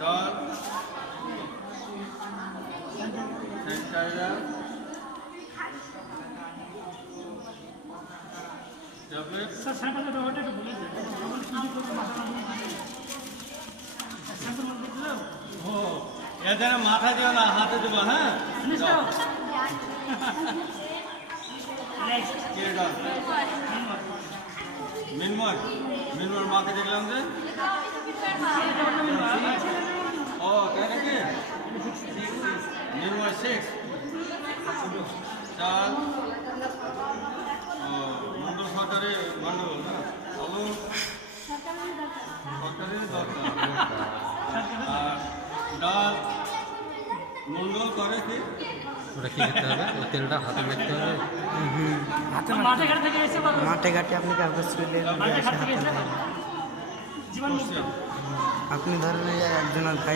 ডাল sanitiser tablet ও এদের মাথা দিও না হাতে দেবো হ্যাঁ মিনময় মিনময় মাকে দেখলাম যে ও তাই নাকি মিনময় 6 4 মন্ডল সরকারি গন্ডগোল না আলু সরকারি দরকার আর ডাল মন্ডল করে কি ওটা কি করতে হবে? ওই তেলটা হাতে মাখতে হবে। মাঠে ঘাটে আপনি কাগজ তুলে করছে। আপনি ধরেন এই একজনের ভাই